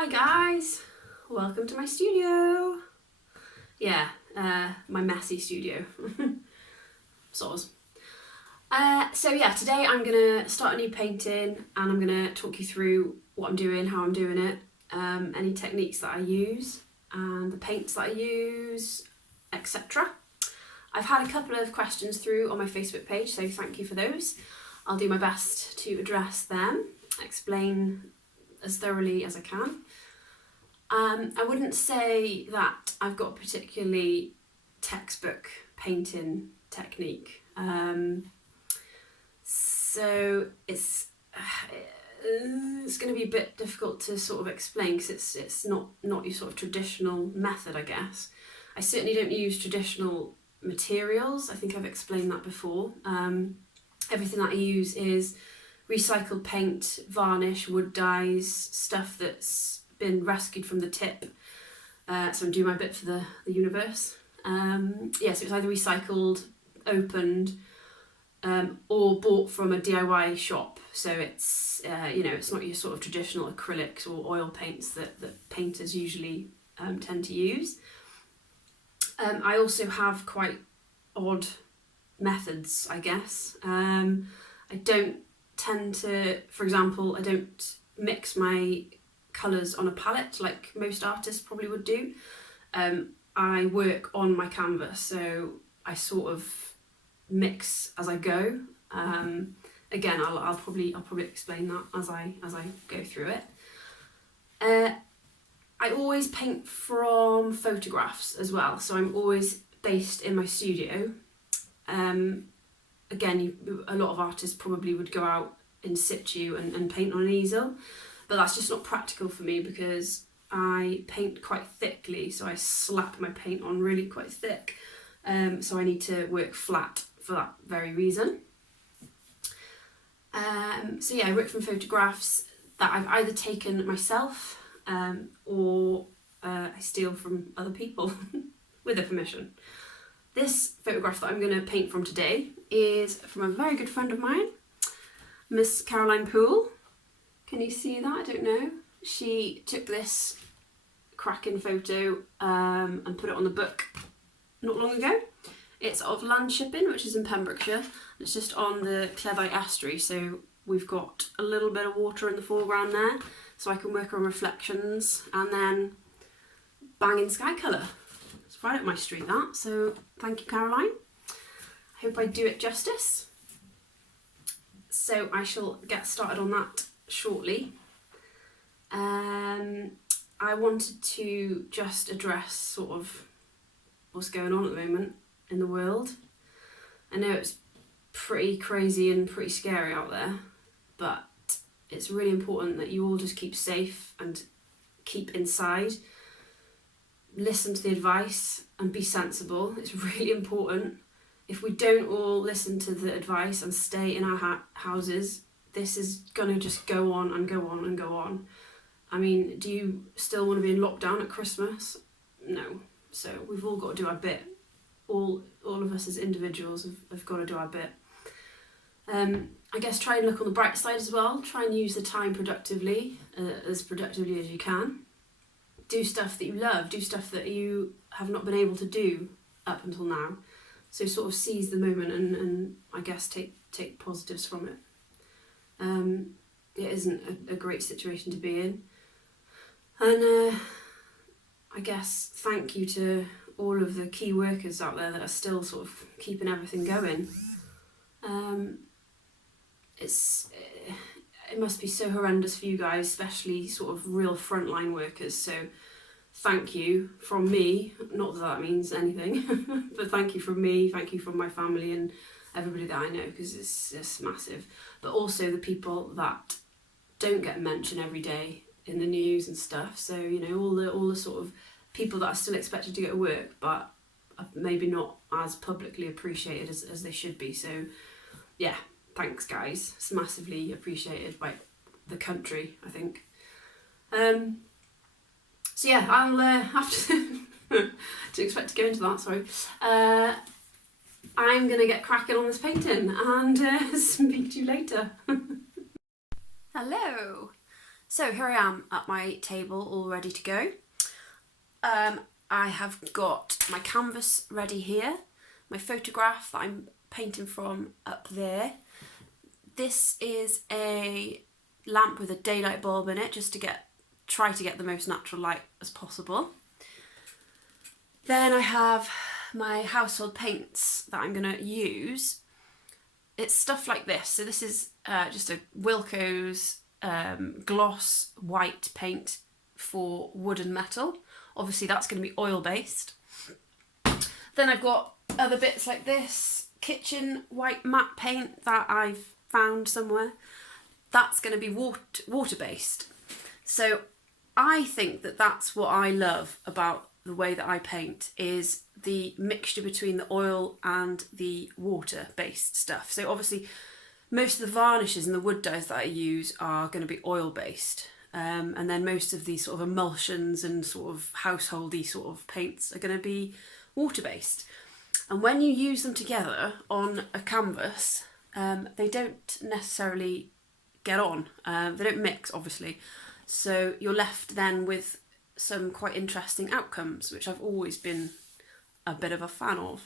Hi guys, welcome to my studio. Yeah, my messy studio. Soz. So yeah, today I'm gonna start a new painting and I'm gonna talk you through what I'm doing, how I'm doing it, any techniques that I use and the paints that I use, etc. I've had a couple of questions through on my Facebook page, so thank you for those. I'll do my best to address them, explain as thoroughly as I can. I wouldn't say that I've got a particularly textbook painting technique. So it's going to be a bit difficult to sort of explain because it's not your sort of traditional method, I guess. I certainly don't use traditional materials. I think I've explained that before. Everything that I use is recycled paint, varnish, wood dyes, stuff that's been rescued from the tip. So I'm doing my bit for the universe. Yes, it was either recycled, opened, or bought from a DIY shop. So it's it's not your sort of traditional acrylics or oil paints that painters usually tend to use. I also have quite odd methods, I guess. I don't tend to, for example, I don't mix my colours on a palette like most artists probably would do. I work on my canvas, so I sort of mix as I go. Again, I'll probably explain that as I go through it. I always paint from photographs as well, so I'm always based in my studio. Again, a lot of artists probably would go out in situ and paint on an easel, but that's just not practical for me because I paint quite thickly, so I slap my paint on really quite thick. So I need to work flat for that very reason. So yeah, I work from photographs that I've either taken myself or I steal from other people with their permission. This photograph that I'm going to paint from today is from a very good friend of mine, Miss Caroline Poole. Can you see that? I don't know. She took this cracking photo and put it on the book not long ago. It's of land shipping, which is in Pembrokeshire. It's just on the Cleddau estuary, so we've got a little bit of water in the foreground there, so I can work on reflections and then banging sky colour. It's right up my street, that, so thank you, Caroline. I hope I do it justice. So I shall get started on that shortly. I wanted to just address sort of what's going on at the moment in the world. I know it's pretty crazy and pretty scary out there, but it's really important that you all just keep safe and keep inside. Listen to the advice and be sensible. It's really important. If we don't all listen to the advice and stay in our houses, this is going to just go on and go on and go on. I mean, do you still want to be in lockdown at Christmas? No. So we've all got to do our bit. All of us as individuals have got to do our bit. I guess try and look on the bright side as well. Try and use the time productively, as productively as you can. Do stuff that you love. Do stuff that you have not been able to do up until now. So sort of seize the moment and I guess take positives from it. It isn't a great situation to be in. And I guess thank you to all of the key workers out there that are still sort of keeping everything going. It must be so horrendous for you guys, especially sort of real frontline workers. So thank you from me, not that that means anything, but thank you from me, thank you from my family and everybody that I know, because it's massive. But also the people that don't get mentioned every day in the news and stuff. So, you know, all the sort of people that are still expected to go to work, but maybe not as publicly appreciated as they should be. So, yeah, thanks guys. It's massively appreciated by the country, I think. So yeah, I'll have to didn't expect to go into that, sorry. I'm going to get cracking on this painting and speak to you later. Hello. So here I am at my table all ready to go. I have got my canvas ready here, my photograph that I'm painting from up there. This is a lamp with a daylight bulb in it, just to try to get the most natural light as possible. Then I have my household paints that I'm going to use. It's stuff like this. So this is just a Wilko's gloss white paint for wood and metal. Obviously that's going to be oil based. Then I've got other bits like this kitchen white matte paint that I've found somewhere. That's going to be water based. So I think that that's what I love about the way that I paint, is the mixture between the oil and the water based stuff. So obviously most of the varnishes and the wood dyes that I use are going to be oil based, and then most of these sort of emulsions and sort of householdy sort of paints are going to be water based. And when you use them together on a canvas, they don't necessarily get on. They don't mix, obviously. So you're left then with some quite interesting outcomes, which I've always been a bit of a fan of.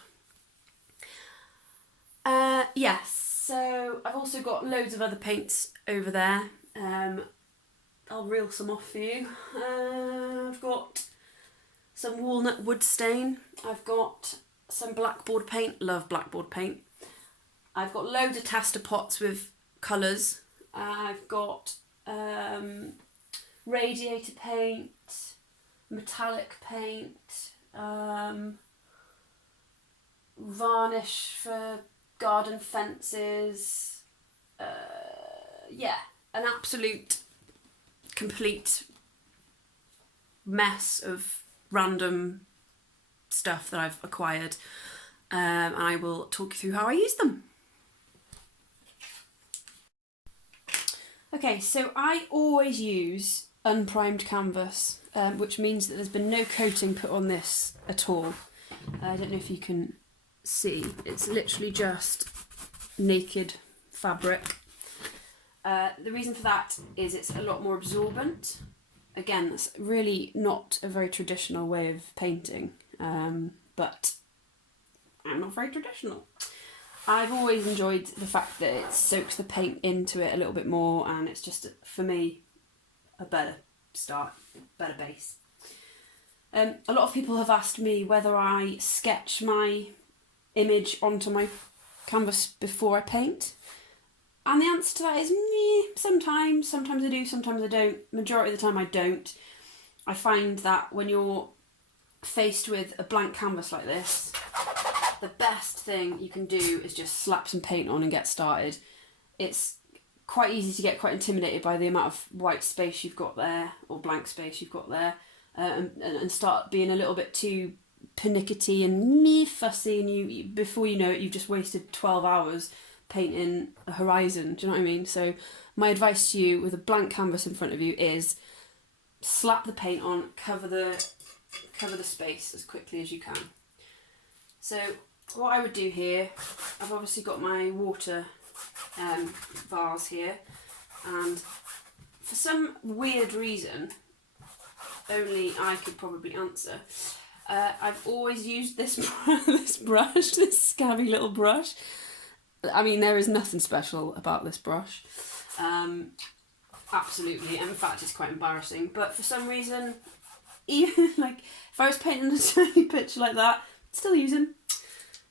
Yes, so I've also got loads of other paints over there. I'll reel some off for you. I've got some walnut wood stain. I've got some blackboard paint. Love blackboard paint. I've got loads of tester pots with colours. I've got radiator paint, metallic paint, varnish for garden fences. Yeah, an absolute complete mess of random stuff that I've acquired, and I will talk you through how I use them. Okay, so I always use unprimed canvas, which means that there's been no coating put on this at all. I don't know if you can see, it's literally just naked fabric. The reason for that is it's a lot more absorbent. Again, that's really not a very traditional way of painting, but I'm not very traditional. I've always enjoyed the fact that it soaks the paint into it a little bit more, and it's just, for me, a better start, better base. A lot of people have asked me whether I sketch my image onto my canvas before I paint. And the answer to that is meh, sometimes. Sometimes I do, sometimes I don't. Majority of the time I don't. I find that when you're faced with a blank canvas like this, the best thing you can do is just slap some paint on and get started. It's quite easy to get quite intimidated by the amount of white space you've got there, or blank space you've got there, and start being a little bit too pernickety and fussy, and you before you know it, you've just wasted 12 hours painting a horizon. Do you know what I mean? So my advice to you with a blank canvas in front of you is slap the paint on, cover the space as quickly as you can. So what I would do here, I've obviously got my water vase here, and for some weird reason only I could probably answer, I've always used this this brush, this scabby little brush. I mean, there is nothing special about this brush, absolutely, and in fact it's quite embarrassing, but for some reason, even like if I was painting a tiny picture like that, I'd still use them.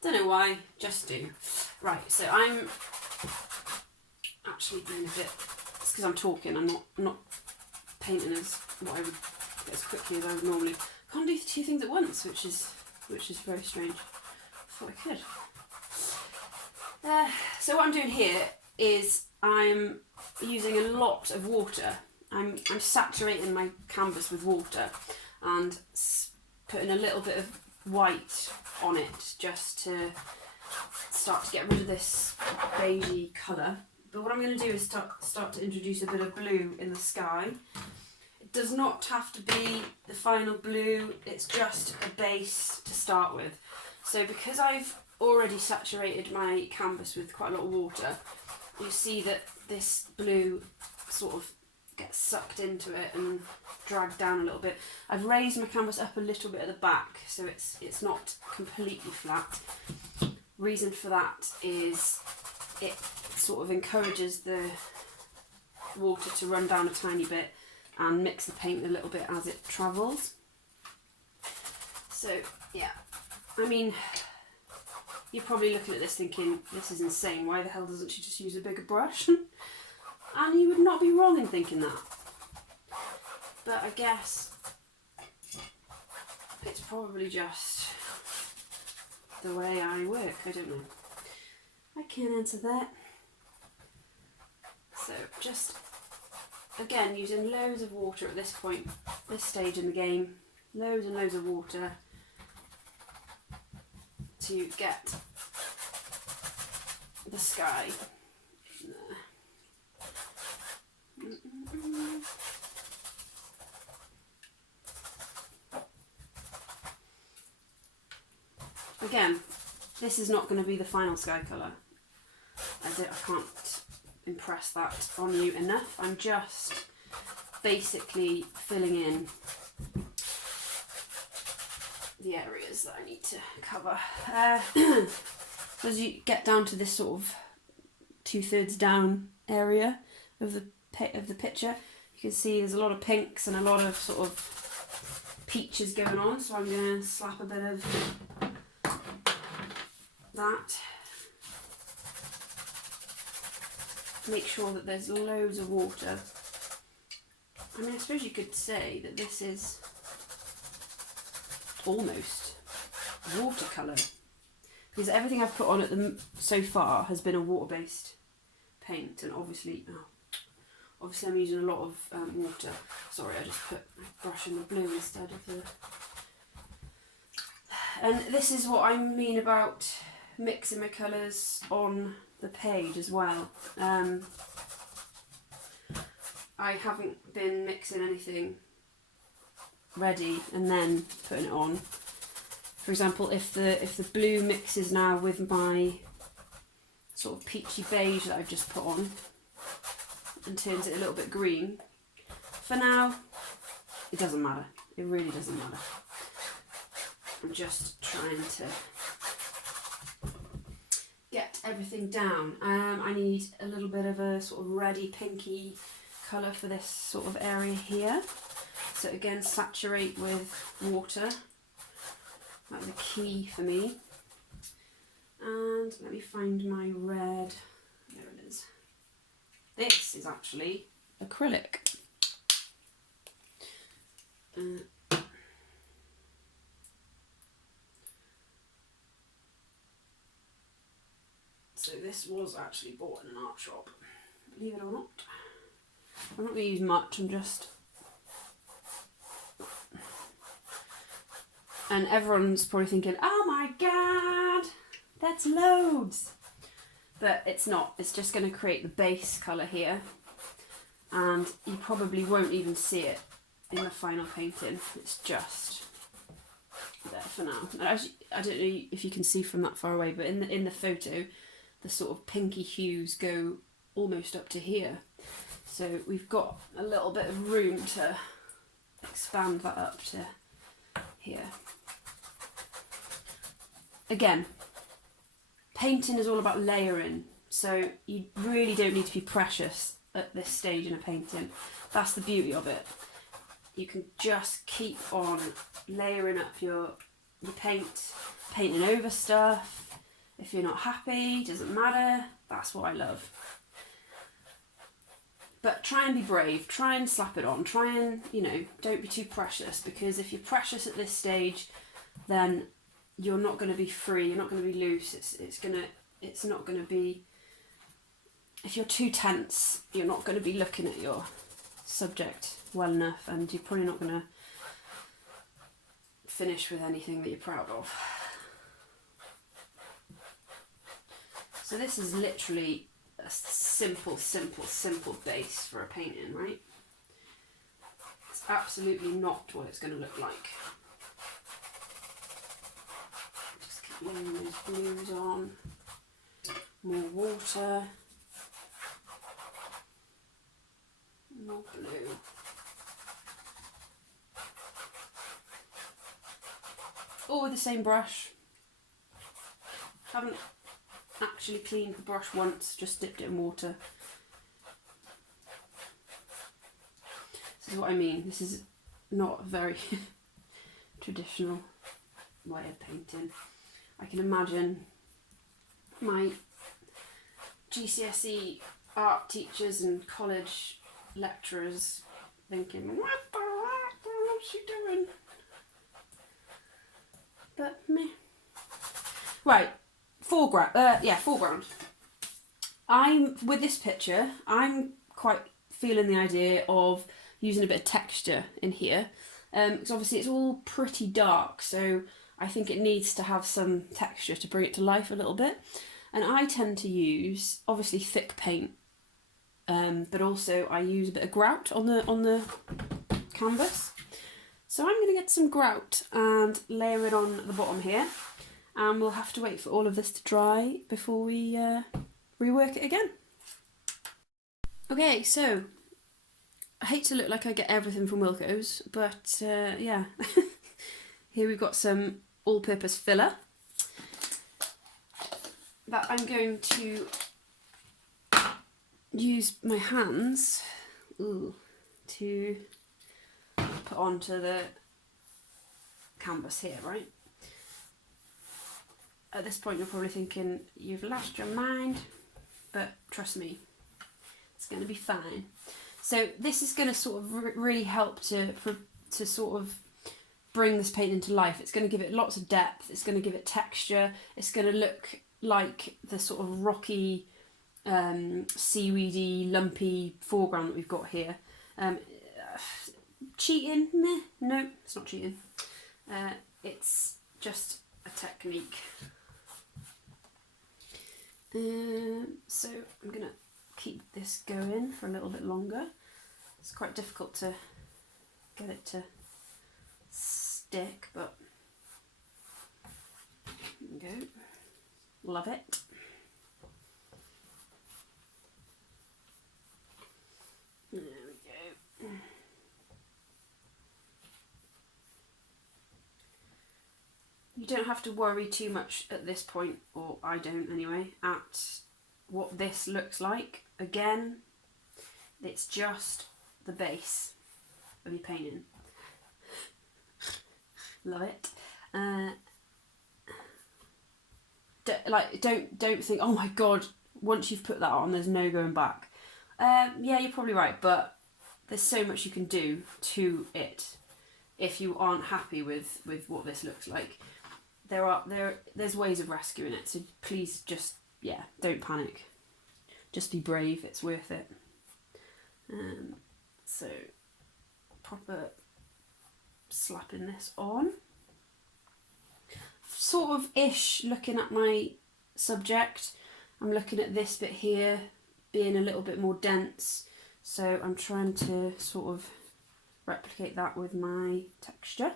Don't know why, just do. Right, so I'm actually doing a bit, it's because I'm talking, I'm not painting as what I would as quickly as I would normally. I can't do two things at once, which is very strange. I thought I could. So what I'm doing here is I'm using a lot of water. I'm saturating my canvas with water and putting a little bit of white on it just to start to get rid of this beigey colour. But what I'm going to do is start to introduce a bit of blue in the sky. It does not have to be the final blue, it's just a base to start with. So because I've already saturated my canvas with quite a lot of water, you see that this blue sort of get sucked into it and dragged down a little bit. I've raised my canvas up a little bit at the back so it's not completely flat. Reason for that is it sort of encourages the water to run down a tiny bit and mix the paint a little bit as it travels. So yeah, I mean, you're probably looking at this thinking, this is insane, why the hell doesn't she just use a bigger brush? And you would not be wrong in thinking that. But I guess it's probably just the way I work, I don't know. I can't answer that. So just, again, using loads of water at this point, this stage in the game, loads and loads of water to get the sky in there. Again, this is not going to be the final sky colour. I can't impress that on you enough. I'm just basically filling in the areas that I need to cover. As you get down to this sort of 2/3 down area of the picture, you can see there's a lot of pinks and a lot of sort of peaches going on, so I'm going to slap a bit of that. Make sure that there's loads of water. I mean, I suppose you could say that this is almost watercolour, because everything I've put on it so far has been a water-based paint, and obviously I'm using a lot of water. Sorry, I just put my brush in the blue instead of the... And this is what I mean about mixing my colours on the page as well. I haven't been mixing anything ready and then putting it on. For example, if the blue mixes now with my sort of peachy beige that I've just put on and turns it a little bit green, for now it doesn't matter. It really doesn't matter. I'm just trying to get everything down. I need a little bit of a sort of reddy pinky colour for this sort of area here. So again, saturate with water. That's the key for me. And let me find my red. There it is. This is actually acrylic. So this was actually bought in an art shop, believe it or not. I'm not going to use much, I'm just... And everyone's probably thinking, oh my god, that's loads! But it's not, it's just going to create the base colour here. And you probably won't even see it in the final painting, it's just there for now. And actually, I don't know if you can see from that far away, but in the photo, the sort of pinky hues go almost up to here. So we've got a little bit of room to expand that up to here. Again, painting is all about layering, so you really don't need to be precious at this stage in a painting. That's the beauty of it. You can just keep on layering up your paint, painting over stuff. If you're not happy, doesn't matter, that's what I love. But try and be brave, try and slap it on, try and, you know, don't be too precious, because if you're precious at this stage, then you're not going to be free, you're not going to be loose, it's not going to be, if you're too tense, you're not going to be looking at your subject well enough, and you're probably not going to finish with anything that you're proud of. So this is literally a simple base for a painting, right? It's absolutely not what it's going to look like. Just keep laying those blues on. More water. More blue. All with the same brush. Haven't actually cleaned the brush once, just dipped it in water. This is what I mean. This is not a very traditional way of painting. I can imagine my GCSE art teachers and college lecturers thinking, what the heck, what's she doing? But meh. Right, foreground. With this picture, I'm quite feeling the idea of using a bit of texture in here. Because obviously it's all pretty dark, so I think it needs to have some texture to bring it to life a little bit. And I tend to use, obviously, thick paint, but also I use a bit of grout on the canvas. So I'm going to get some grout and layer it on the bottom here, and we'll have to wait for all of this to dry before we rework it again. Okay, so I hate to look like I get everything from Wilko's, but yeah. Here we've got some all-purpose filler that I'm going to use my hands to put onto the canvas here, right? At this point you're probably thinking, you've lost your mind, but trust me, it's going to be fine. So this is going to sort of really help to sort of bring this paint into life. It's going to give it lots of depth, it's going to give it texture, it's going to look like the sort of rocky, seaweedy, lumpy foreground that we've got here. Cheating? Meh. No, it's not cheating. It's just a technique. So I'm going to keep this going for a little bit longer. It's quite difficult to get it to stick, but there we go. Love it. There we go. You don't have to worry too much at this point, or I don't anyway, at what this looks like. Again, it's just the base of your painting. Love it. Don't think, oh my god, once you've put that on, there's no going back. Yeah, you're probably right, but there's so much you can do to it if you aren't happy with what this looks like. There's ways of rescuing it, so please just, yeah, don't panic. Just be brave, it's worth it. So, proper slapping this on. Sort of ish looking at my subject. I'm looking at this bit here being a little bit more dense, so I'm trying to sort of replicate that with my texture.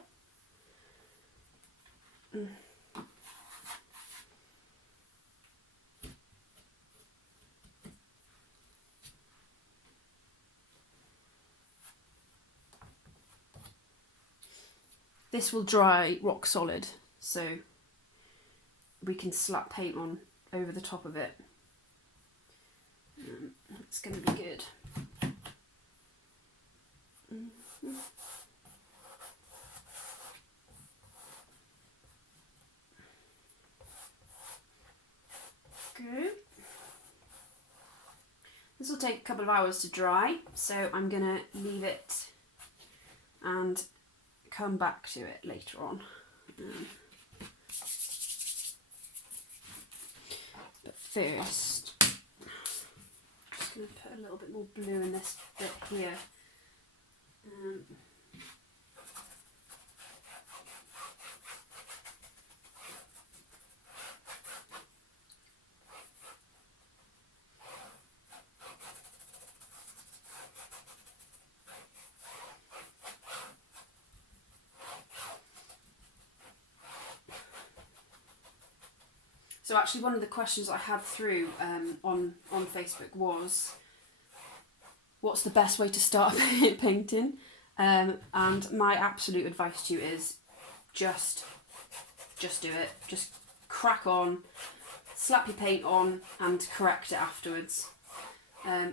This will dry rock solid, so we can slap paint on over the top of it. It's going to be good. Good. This will take a couple of hours to dry, so I'm going to leave it and come back to it later on. But first, I'm just going to put a little bit more blue in this bit here. So actually one of the questions I had through on Facebook was, what's the best way to start painting. And my absolute advice to you is just do it. Just crack on, slap your paint on and correct it afterwards.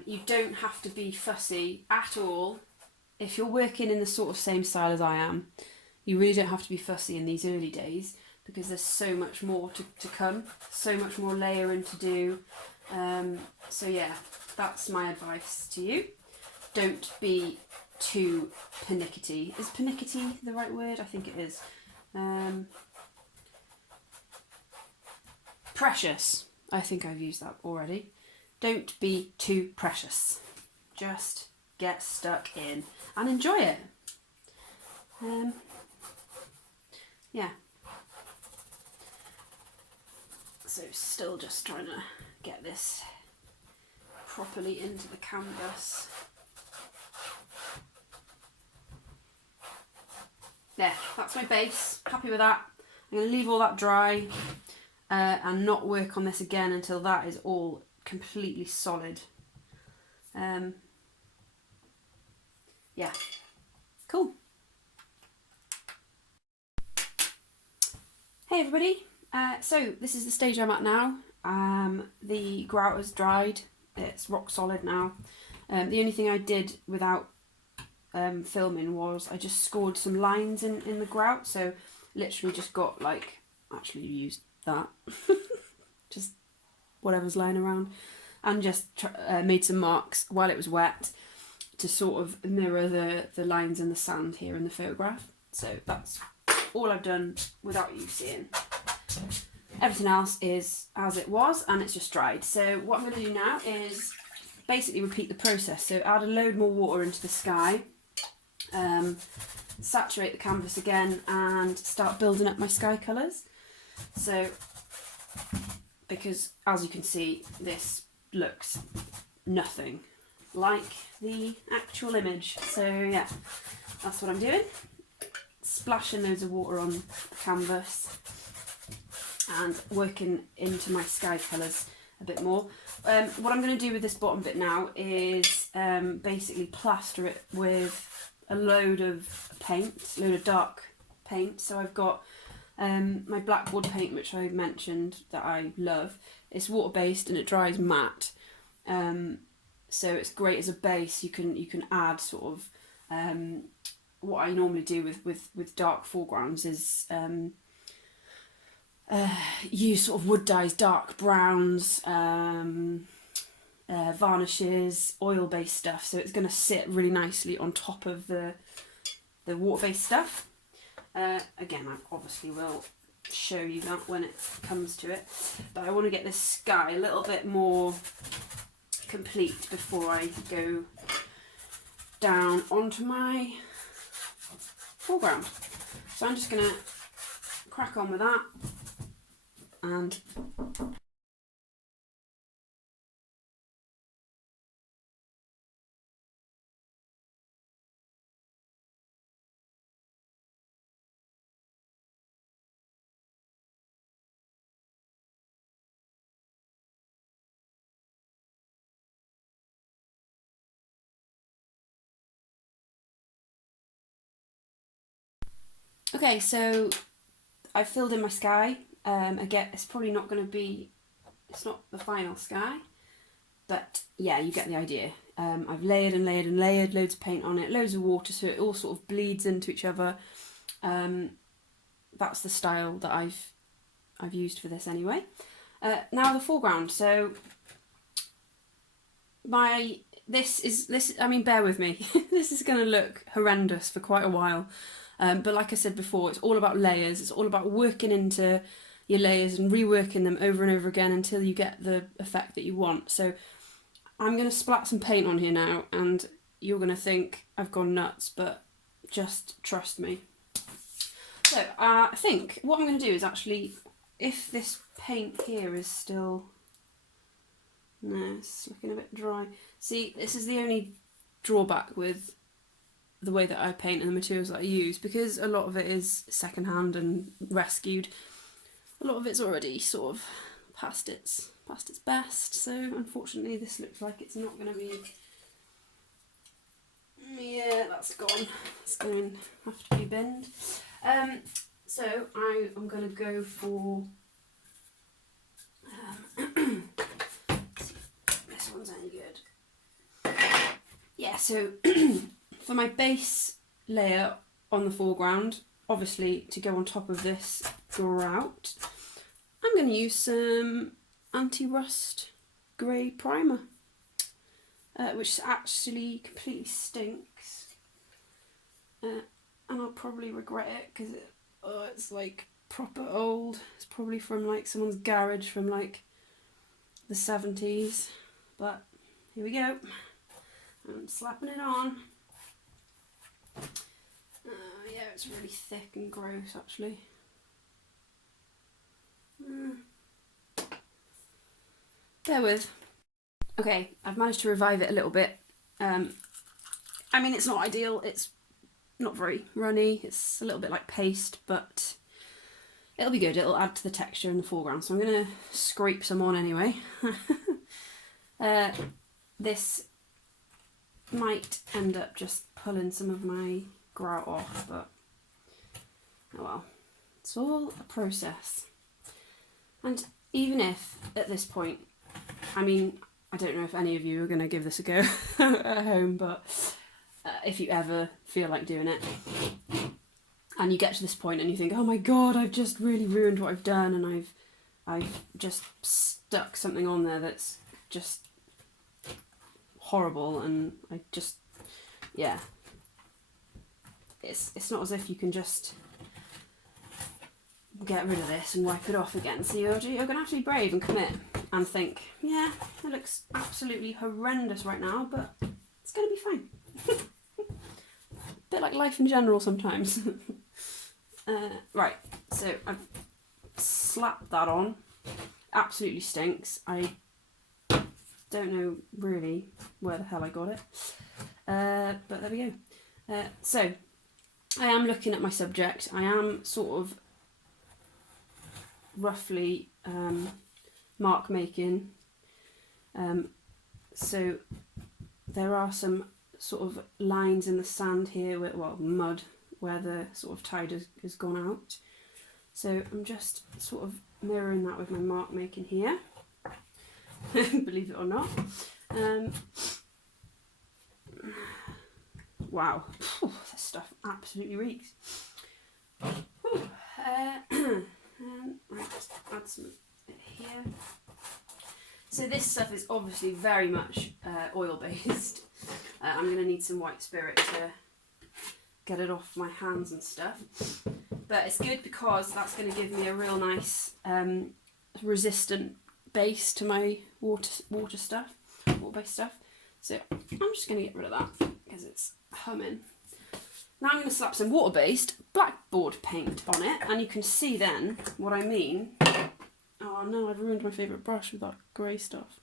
You don't have to be fussy at all. If you're working in the sort of same style as I am, you really don't have to be fussy in these early days, because there's so much more to come, so much more layering to do. So yeah, that's my advice to you. Don't be too pernickety. Is pernickety the right word? I think it is. Precious. I think I've used that already. Don't be too precious. Just get stuck in and enjoy it. Yeah. So still just trying to get this properly into the canvas. There, that's my base. Happy with that. I'm going to leave all that dry and not work on this again until that is all completely solid. Yeah, cool. Hey everybody, so this is the stage I'm at now. The grout has dried, it's rock solid now. The only thing I did without filming was I just scored some lines in the grout, so literally just got like, actually used that, just whatever's lying around, and just made some marks while it was wet to sort of mirror the lines in the sand here in the photograph. So that's all I've done without you seeing. Everything else is as it was and it's just dried. So what I'm going to do now is basically repeat the process. So add a load more water into the sky, saturate the canvas again and start building up my sky colours. So, because as you can see, this looks nothing like the actual image. So yeah, that's what I'm doing. Splashing loads of water on the canvas and working into my sky colours a bit more. What I'm going to do with this bottom bit now is basically plaster it with a load of paint, a load of dark paint. So I've got my black wood paint, which I mentioned that I love. It's water based and it dries matte, so it's great as a base. You can add sort of what I normally do with dark foregrounds is use sort of wood dyes, dark browns, varnishes, oil based stuff. So it's going to sit really nicely on top of the water based stuff. Again, I obviously will show you that when it comes to it, but I want to get this sky a little bit more complete before I go down onto my foreground. So I'm just going to crack on with that and okay, so I've filled in my sky. Again, it's probably not going to be, it's not the final sky, but yeah, you get the idea. I've layered and layered and layered, loads of paint on it, loads of water, so it all sort of bleeds into each other. That's the style that I've used for this anyway. Now the foreground. So this I mean, bear with me. This is going to look horrendous for quite a while. But like I said before, it's all about layers. It's all about working into your layers and reworking them over and over again until you get the effect that you want. So I'm going to splat some paint on here now and you're going to think I've gone nuts, but just trust me. So I think what I'm going to do is actually, if this paint here is still, no, it's looking a bit dry. See, this is the only drawback with the way that I paint and the materials that I use, because a lot of it is secondhand and rescued. A lot of it's already sort of past its best, so unfortunately this looks like it's not going to be Yeah, that's gone. It's going to have to be binned. So I'm going to go for this one's any good. Yeah, so for my base layer on the foreground, obviously to go on top of this grout, I'm going to use some anti-rust grey primer, which actually completely stinks, and I'll probably regret it because it's like proper old. It's probably from like someone's garage from like the 70s, but here we go. I'm slapping it on. Yeah, it's really thick and gross actually. Bear with. Okay, I've managed to revive it a little bit. I mean, it's not ideal, it's not very runny, it's a little bit like paste, but it'll be good, it'll add to the texture in the foreground, so I'm going to scrape some on anyway. This might end up just pulling some of my grout off, but oh well, it's all a process. And even if at this point, I mean, I don't know if any of you are going to give this a go at home, but if you ever feel like doing it and you get to this point and you think, oh my god, I've just really ruined what I've done, and I've just stuck something on there that's just horrible, and I just, yeah, it's not as if you can just get rid of this and wipe it off again. So you're going to have to be brave and commit and think, yeah, it looks absolutely horrendous right now, but it's going to be fine. Bit like life in general sometimes. Right, so I've slapped that on. Absolutely stinks. I don't know really where the hell I got it. But there we go. So I am looking at my subject. I am sort of roughly mark making. So there are some sort of lines in the sand here, well, mud, where the sort of tide has gone out. So I'm just sort of mirroring that with my mark making here. Believe it or not. Wow, this stuff absolutely reeks. Right, let's add some here. So this stuff is obviously very much oil based. I'm going to need some white spirit to get it off my hands and stuff. But it's good because that's going to give me a real nice resistant base to my water-based stuff. So I'm just going to get rid of that because it's humming. Now I'm going to slap some water-based blackboard paint on it, and you can see then what I mean. Oh no, I've ruined my favourite brush with that grey stuff.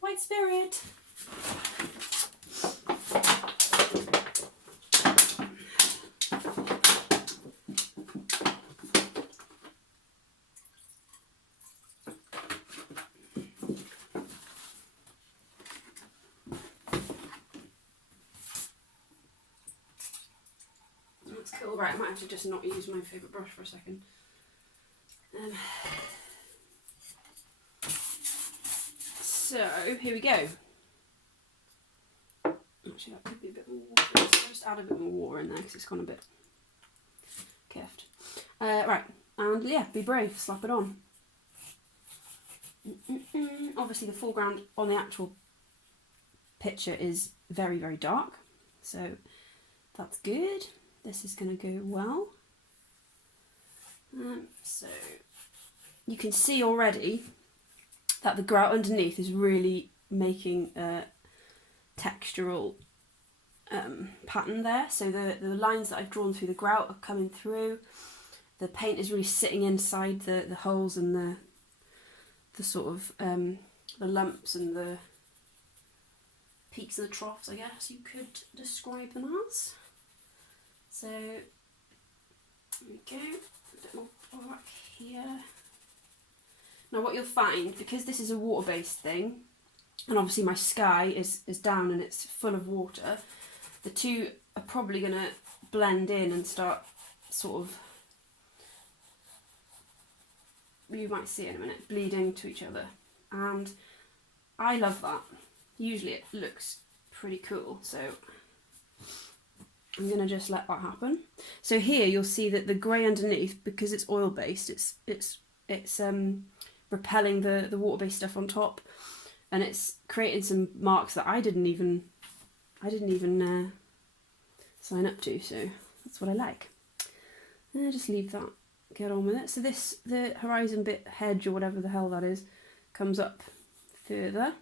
White spirit. That's cool. Right, I might have to just not use my favourite brush for a second. So here we go. Actually, that could be a bit more water. Let's just add a bit more water in there because it's gone a bit keft. Right, and yeah, be brave, slap it on. Obviously the foreground on the actual picture is very, very dark, so that's good. This is going to go well. So you can see already that the grout underneath is really making a textural pattern there. So the lines that I've drawn through the grout are coming through. The paint is really sitting inside the holes and the sort of the lumps and the peaks and the troughs, I guess you could describe them as. So there we go. A bit more black here. Now what you'll find, because this is a water-based thing, and obviously my sky is down and it's full of water, the two are probably going to blend in and start sort of, you might see in a minute, bleeding to each other. And I love that. Usually it looks pretty cool, so I'm going to just let that happen. So here you'll see that the grey underneath, because it's oil based, it's repelling the water based stuff on top, and it's creating some marks that I didn't even sign up to, so that's what I like. And I just leave that, get on with it. So the horizon bit hedge or whatever the hell that is comes up further.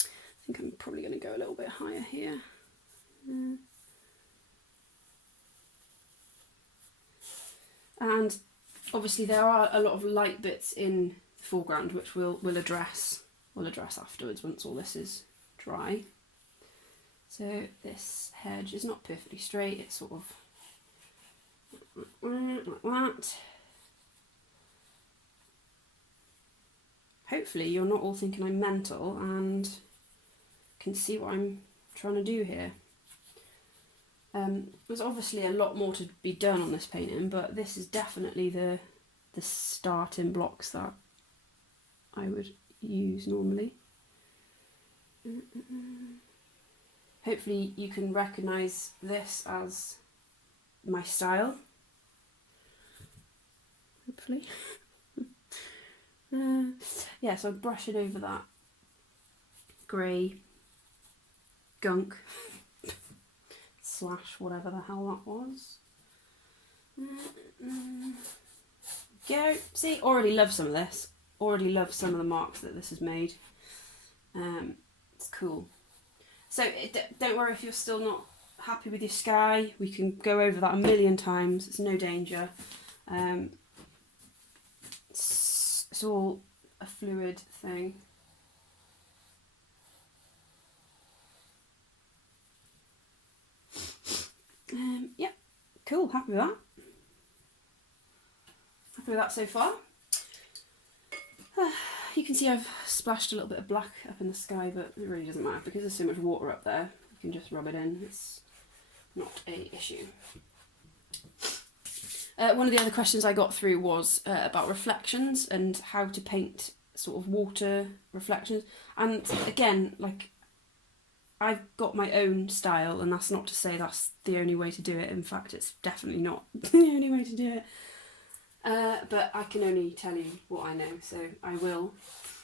I think I'm probably going to go a little bit higher here. And obviously there are a lot of light bits in the foreground which we'll address afterwards once all this is dry. So this hedge is not perfectly straight, it's sort of like that. Hopefully you're not all thinking I'm mental and can see what I'm trying to do here. There's obviously a lot more to be done on this painting, but this is definitely the starting blocks that I would use normally. Hopefully you can recognise this as my style. Hopefully. Yeah, so I'm brushing over that grey gunk / whatever the hell that was. Go. See, already love some of this. Already love some of the marks that this has made. It's cool. So don't worry if you're still not happy with your sky. We can go over that a million times. It's no danger. It's all a fluid thing. Yeah, cool, happy with that. Happy with that so far. You can see I've splashed a little bit of black up in the sky, but it really doesn't matter because there's so much water up there. You can just rub it in, it's not an issue. One of the other questions I got through was about reflections and how to paint sort of water reflections. And again, like, I've got my own style, and that's not to say that's the only way to do it. In fact, it's definitely not the only way to do it. But I can only tell you what I know, so I will.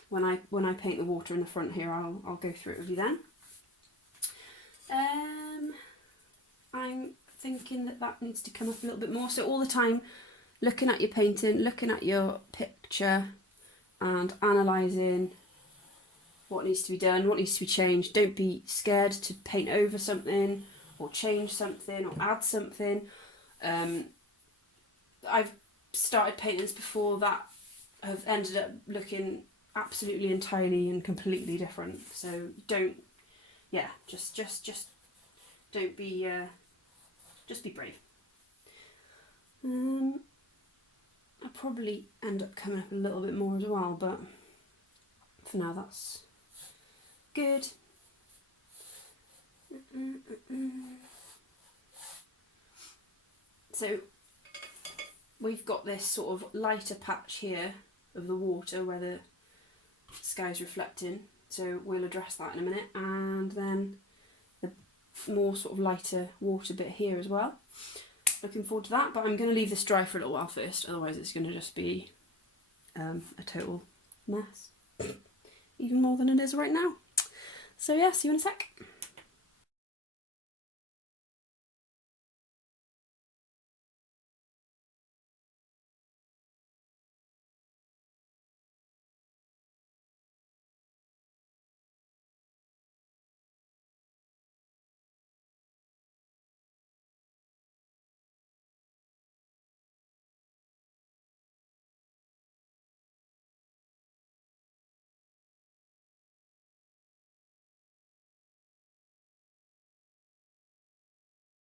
When I paint the water in the front here, I'll go through it with you then. I'm thinking that needs to come up a little bit more. So all the time, looking at your painting, looking at your picture, and analysing what needs to be done, what needs to be changed. Don't be scared to paint over something or change something or add something. I've started paintings before that have ended up looking absolutely entirely and completely different. So don't, yeah, just don't be, just be brave. I'll probably end up coming up a little bit more as well, but for now that's good. So we've got this sort of lighter patch here of the water where the sky's reflecting, so we'll address that in a minute, and then the more sort of lighter water bit here as well. Looking forward to that, but I'm going to leave this dry for a little while first, otherwise it's going to just be a total mess. Even more than it is right now. So yeah, see you in a sec.